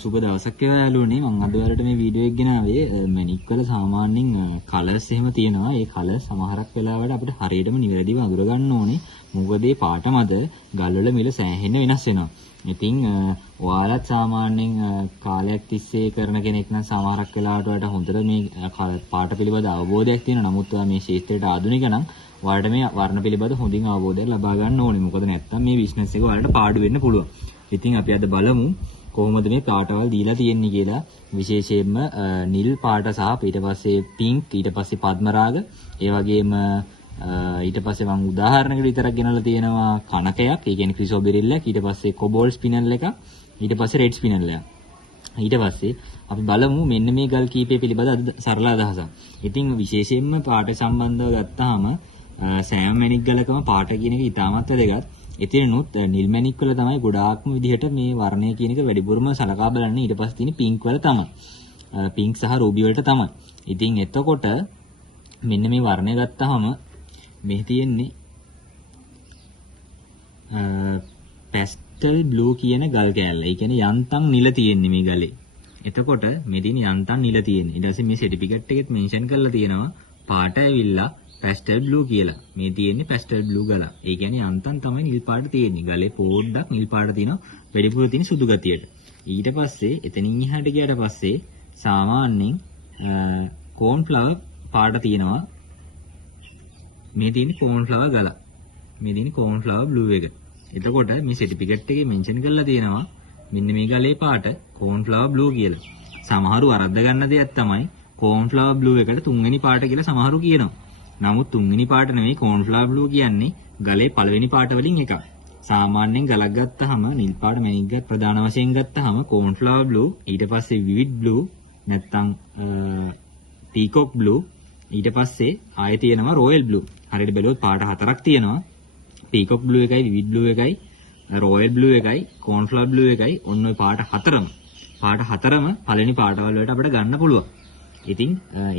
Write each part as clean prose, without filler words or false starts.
සුබ දවසක් කියලා යාළුවනේ මම අද ඔයාලට මේ වීඩියෝ එක ගෙනාවේ මැනික් වල සාමාන්‍යයෙන් කලර්ස් එහෙම තියෙනවා. ඒ කලර්ස් සමහරක් වෙලාවට අපිට හරියටම නිවැරදිව අඳුර ගන්න ඕනේ. මොකද මේ පාට මත ගල් වල මිල සෑහෙන්න වෙනස් වෙනවා. ඉතින් ඔයාලත් සාමාන්‍යයෙන් කාලයක් තිස්සේ කරන කෙනෙක් නම් සමහරක් වෙලාවට ඔයාලට හොඳට මේ පාට පිළිබඳ අවබෝධයක් තියෙනවා. නමුත් ඔයා මේ ශාස්ත්‍රයට ආධුනික නම් ඔයාලට මේ වර්ණ පිළිබඳ හොඳින් අවබෝධයක් ලබා ගන්න ඕනේ. මොකද නැත්තම් මේ බිස්නස් එක ඔයාලට පාඩු වෙන්න පුළුවන්. ඉතින් අපි අද බලමු කොහොමද මේ පාටවල් දීලා තියෙන්නේ කියලා. විශේෂයෙන්ම නිල් පාට සහ ඊට පස්සේ පින්ක්, ඊට පස්සේ පද්මරාග, ඒ වගේම ඊට පස්සේ මම උදාහරණයකට විතරක් ගෙනල්ලා තියෙනවා කනකයක්, ඒ කියන්නේ ක්‍රිසෝබෙරිල්ලක්, ඊට පස්සේ කොබෝල් ස්පිනල් එකක්, ඊට පස්සේ රෙඩ් ස්පිනල් එකක්. ඊට පස්සේ අපි බලමු මෙන්න මේ ගල් කීපය පිළිබඳ අද සරල අදහසක්. ඉතින් විශේෂයෙන්ම පාට සම්බන්ධව ගත්තාම සෑම මැණික් ගලකම පාට කියන එක ඉතාමත් වැදගත්. එතනනුත් නිල් මැණික් වල තමයි ගොඩාක්ම විදිහට මේ වර්ණය කියන එක වැඩිපුරම සලකා බලන්නේ. ඊට පස්සේ තියෙන පින්ක් වල තමයි. පින්ක් සහ රූබි වලට තමයි. ඉතින් එතකොට මෙන්න මේ වර්ණය ගත්තාම මේ තියෙන්නේ පැස්ටල් බ්ලූ කියන ගල් කෑල්ල. ඒ කියන්නේ යන්තම් නිල තියෙන්නේ මේ ගලේ. එතකොට මේ තියෙන යන්තම් නිල තියෙන්නේ. ඊට පස්සේ මේ සර්ටිෆිකේට් එකෙත් මෙන්ෂන් කරලා තියෙනවා පාට ඇවිල්ලා පැස්ටල් බ්ලූ කියලා. මේ තියෙන්නේ පැස්ටල් බ්ලූ ගල. ඒ කියන්නේ යන්තම් තමයි නිල් පාට තියෙන්නේ. ගලේ පොඩ්ඩක් නිල් පාට තියෙනවා. වැඩිපුර තියෙන සුදු ගතියට. ඊට පස්සේ එතනින් එහාට ගියාට පස්සේ සාමාන්‍යයෙන් කෝන් ෆ්ලවර් පාට තියෙනවා. මේ තියෙන්නේ කෝන් ෆ්ලවර් ගල. මේ තියෙන්නේ කෝන් ෆ්ලවර් බ්ලූ එක. එතකොට මේ සර්ටිෆිකේට් එකේ මෙන්ෂන් කරලා තියෙනවා මෙන්න මේ ගලේ පාට කෝන් ෆ්ලවර් බ්ලූ කියලා. සමහරු අරද්ද ගන්න දෙයක් තමයි කෝන් ෆ්ලවර් බ්ලූ එකට තුන්වෙනි පාට කියලා සමහරු කියනවා. නමුත් තුන්වෙනි පාට නෙමෙයි කෝන් ෆ්ලවර් බ්ලූ කියන්නේ ගලේ පළවෙනි පාට වලින් එකක්. සාමාන්‍යයෙන් ගලක් ගත්තාම නිල් පාට මැණික් ගත් ප්‍රධාන වශයෙන් ගත්තාම කෝන් ෆ්ලවර් බ්ලූ, ඊට පස්සේ විවිඩ් බ්ලූ, නැත්නම් පීකොක් බ්ලූ, ඊට පස්සේ ආයෙ තියෙනවා රොයල් බ්ලූ. හරියට බැලුවොත් පාට හතරක් තියෙනවා. පීකොක් බ්ලූ එකයි, විවිඩ් බ්ලූ එකයි, රොයල් බ්ලූ එකයි, කෝන් ෆ්ලවර් බ්ලූ එකයි. ඔන්න ඔය පාට හතරම පළවෙනි පාටවල වලට අපිට ගන්න පුළුවන්. ඉතින්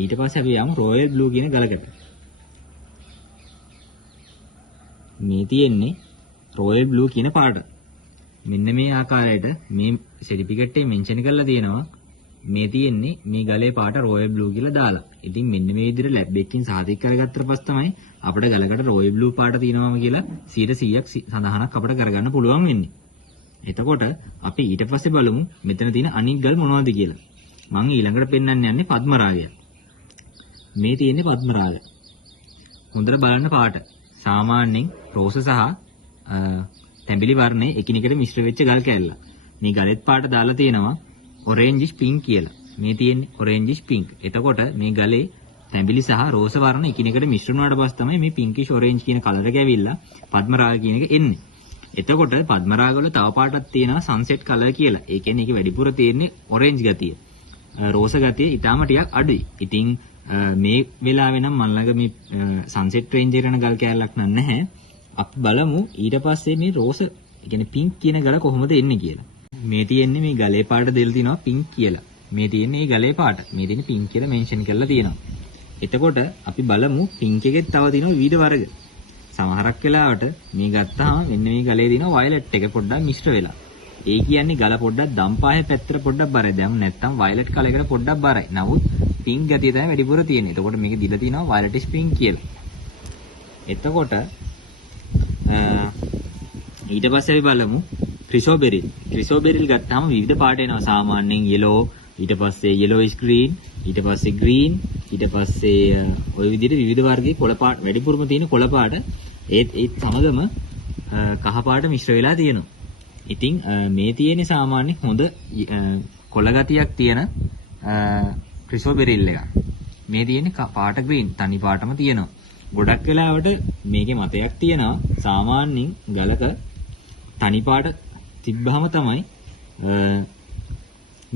ඊට පස්සේ අපි යමු රොයල් බ්ලූ කියන ගලකට. මේ තියෙන්නේ රොයල් බ්ලූ කියන පාට. මෙන්න මේ ආකාරයට මේ සර්ටිෆිකේට් එකේ මෙන්ෂන් කරලා තියෙනවා මේ තියෙන්නේ මේ ගලේ පාට රොයල් බ්ලූ කියලා දාලා. ඉතින් මෙන්න මේ විදිහට ලැබ් එකකින් සාතික කරගත්තට පස්සේ තමයි අපිට ගලකට රොයල් බ්ලූ පාට තියෙනවම කියලා 100%ක් සඳහනක් අපිට කරගන්න පුළුවන් වෙන්නේ. එතකොට අපි ඊට පස්සේ බලමු මෙතන තියෙන අනික් ගල් මොනවද කියලා. මම ඊළඟට පෙන්වන්න යන්නේ පද්මරාගය. මේ තියෙන්නේ පද්මරාගය. හොඳට බලන්න පාට. සාමාන්‍යයෙන් රෝස සහ තැඹිලි වර්ණයේ එකිනෙකට මිශ්‍ර වෙච්ච ගල් කෑල්ල. මේ ගලෙත් පාට දාලා තියෙනවා ඔරෙන්ජිෂ් පින්ක් කියලා. මේ තියෙන්නේ ඔරෙන්ජිෂ් පින්ක්. එතකොට මේ ගලේ තැඹිලි සහ රෝස වර්ණ එකිනෙකට මිශ්‍ර වුණාට පස්සේ තමයි මේ පින්කිෂ් ඔරෙන්ජ් කියන කලර් එක ඇවිල්ලා පද්මරාග කියන එක එන්නේ. එතකොට පද්මරාග වල තව පාටක් තියෙනවා සන්සෙට් කලර් කියලා. ඒ කියන්නේ ඒකේ වැඩිපුර තියෙන්නේ ඔරෙන්ජ් ගතිය. රෝස ගතිය ඊටාම ටිකක් අඩුයි. ඉතින් මේ වෙලාවේ නම් මම ළඟ මේ සන්සෙට් රේන්ජ් එකේ යන ගල් කෑල්ලක් නැහැ. අපි බලමු ඊට පස්සේ මේ රෝස, ඒ කියන්නේ පින්ක් කියන ගල කොහොමද එන්නේ කියලා. මේ තියෙන්නේ මේ ගලේ පාට දෙල් තියෙනවා පින්ක් කියලා. මේ තියෙන්නේ මේ ගලේ පාට. මේ තියෙන්නේ පින්ක් කියලා මෙන්ෂන් කරලා තියෙනවා. එතකොට අපි බලමු පින්ක් එකෙත් තව තියෙනවා විවිධ වර්ග. සමහරක් වෙලාවට මේ ගත්තාම මෙන්න මේ ගලේ තියෙනවා වයලට් එක පොඩ්ඩක් මිශ්‍ර වෙලා. ඒ කියන්නේ ගල පොඩ්ඩක් දම්පාහේ පැත්තට පොඩ්ඩක් බරයි. දැන් නැත්තම් වයලට් කලර් එකට පොඩ්ඩක් බරයි. නමුත් පින්ක් ගතිය තමයි වැඩිපුර තියෙන්නේ. එතකොට මේක දීලා තියෙනවා වයලටිෂ් පින්ක් කියලා. එතකොට ඊට පස්සේ අපි බලමු ක්‍රිසෝබෙරිල්. ක්‍රිසෝබෙරිල් ගත්තාම විවිධ පාට එනවා. සාමාන්‍යයෙන් yellow, ඊට පස්සේ yellowish green, ඊට පස්සේ green, ඊට පස්සේ ওই විදිහට විවිධ වර්ගයේ කොළ පාට වැඩිපුරම තියෙන කොළ පාට ඒත් සමගම කහ පාට මිශ්‍ර වෙලා තියෙනවා. ඉතින් මේ තියෙන්නේ සාමාන්‍ය හොඳ කොළ ගතියක් තියෙන ක්‍රිසෝබෙරිල් එකක්. මේ තියෙන්නේ පාට green, තනි පාටම තියෙනවා. ගොඩක් වෙලාවට මේකේ මතයක් තියෙනවා සාමාන්‍යයෙන් ගලක තනි පාට තිබ්බහම තමයි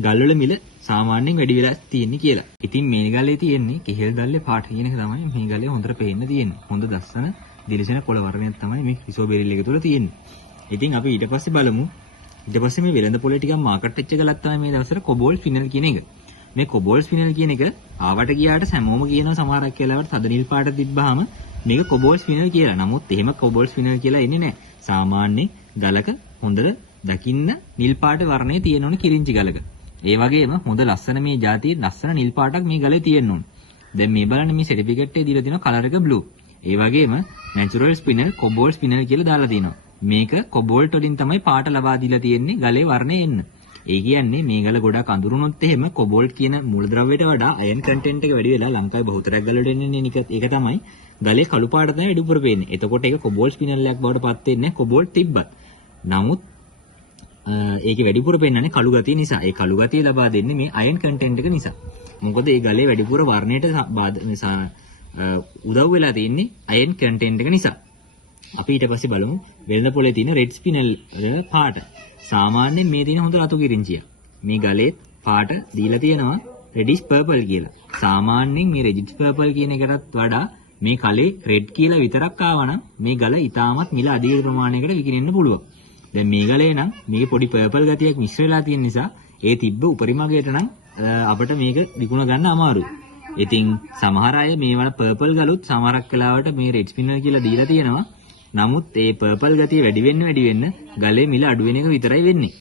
ගල්වල මිල සාමාන්‍යයෙන් වැඩි වෙලා තියෙන්නේ කියලා. ඉතින් මේ ගලේ තියෙන්නේ කෙහෙල් දැල්ලේ පාට කියන එක තමයි මේ ගලේ හොඳට පේන්න තියෙන්නේ. හොඳ දස්සන දිලිසෙන කොළ වර්ණයක් තමයි මේ ක්‍රිසෝබෙරිල් එක තුළ තියෙන්නේ. ඉතින් අපි ඊට පස්සේ බලමු. ඊට පස්සේ මේ වෙළඳ පොලේ ටිකක් මාකට් වෙච්ච ගලක් තමයි මේ දවස්වල කොබෝල් ෆිනල් කියන එක. මේ කොබෝල් ෆිනල් කියන එක ආවට ගියාට සෑමෝම කියනවා සමහරක් වෙලාවට තද නිල් පාට තිබ්බහම මේක කොබෝල් ෆිනල් කියලා. නමුත් එහෙම කොබෝල් ෆිනල් කියලා එන්නේ නැහැ. සාමාන්‍ය ගලක හොඳ දකින්න නිල් පාට වර්ණයේ තියෙන ඕනේ කිරින්චි ගලක. ඒ වගේම හොඳ ලස්සන මේ જાතියේ ලස්සන නිල් පාටක් මේ ගලේ තියෙන්න ඕනේ. දැන් මේ බලන්න මේ සර්ටිෆිකේට් එකේ දීලා තියෙනවා කලර් එක බ්ලූ. ඒ වගේම නැචරල් ස්පිනල් කොබෝල්ට් ස්පිනල් කියලා දාලා තියෙනවා. මේක කොබෝල්ට් වලින් තමයි පාට ලබා දීලා තියෙන්නේ ගලේ වර්ණය එන්න. ඒ කියන්නේ මේ ගල ගොඩක් අඳුරුනොත් එහෙම කොබෝල්ට් කියන මූලද්‍රව්‍යයට වඩා අයන් කන්ටෙන්ට් එක වැඩි වෙලා ලංකාවේ බහුතරයක් ගල වල එන්නේ ඒක තමයි ගලේ කළු පාට තමයි වැඩිපුර පේන්නේ. එතකොට ඒක කොබෝල්ට් ස්පිනල් එකක් බවට පත් වෙන්නේ නැහැ කොබෝල්ට් තිබ්බත්. නමුත් ඒකේ වැඩිපුර පෙන්වන්නේ කළු ගතිය නිසා. ඒ කළු ගතිය ලබා දෙන්නේ මේ අයන් කන්ටෙන්ට් එක නිසා. මොකද ඒ ගලේ වැඩිපුර වර්ණයට උදව් වෙලා තියෙන්නේ අයන් කන්ටෙන්ට් එක නිසා. අපි ඊට පස්සේ බලමු වෙළඳ පොලේ තියෙන රෙඩ් ස්පිනල් පාට. සාමාන්‍යයෙන් මේ තියෙන හොඳ රතු කිරින්චිය. මේ ගලේ පාට දීලා තියෙනවා රෙඩිෂ් පර්පල් කියලා. සාමාන්‍යයෙන් මේ රෙඩිෂ් පර්පල් කියන එකටත් වඩා මේ කලේ රෙඩ් කියලා විතරක් ආවනම් මේ ගල ඉතාමත් මිල අධික ප්‍රමාණයකට විකිනෙන්න පුළුවන්. දැන් මේ ගලේ නම් මේකේ පොඩි පර්පල් ගතියක් මිශ්‍ර වෙලා තියෙන නිසා ඒ තිබ්බ උපරිමගයට නම් අපිට මේක විකුණ ගන්න අමාරුයි. ඉතින් සමහර අය මේවල පර්පල් ගලුත් සමහරක් වෙලාවට මේ රෙඩ් ස්පිනල් කියලා දීලා තියෙනවා. නමුත් ඒ පර්පල් ගතිය වැඩි වෙන්න ගලේ මිල අඩු වෙන එක විතරයි වෙන්නේ.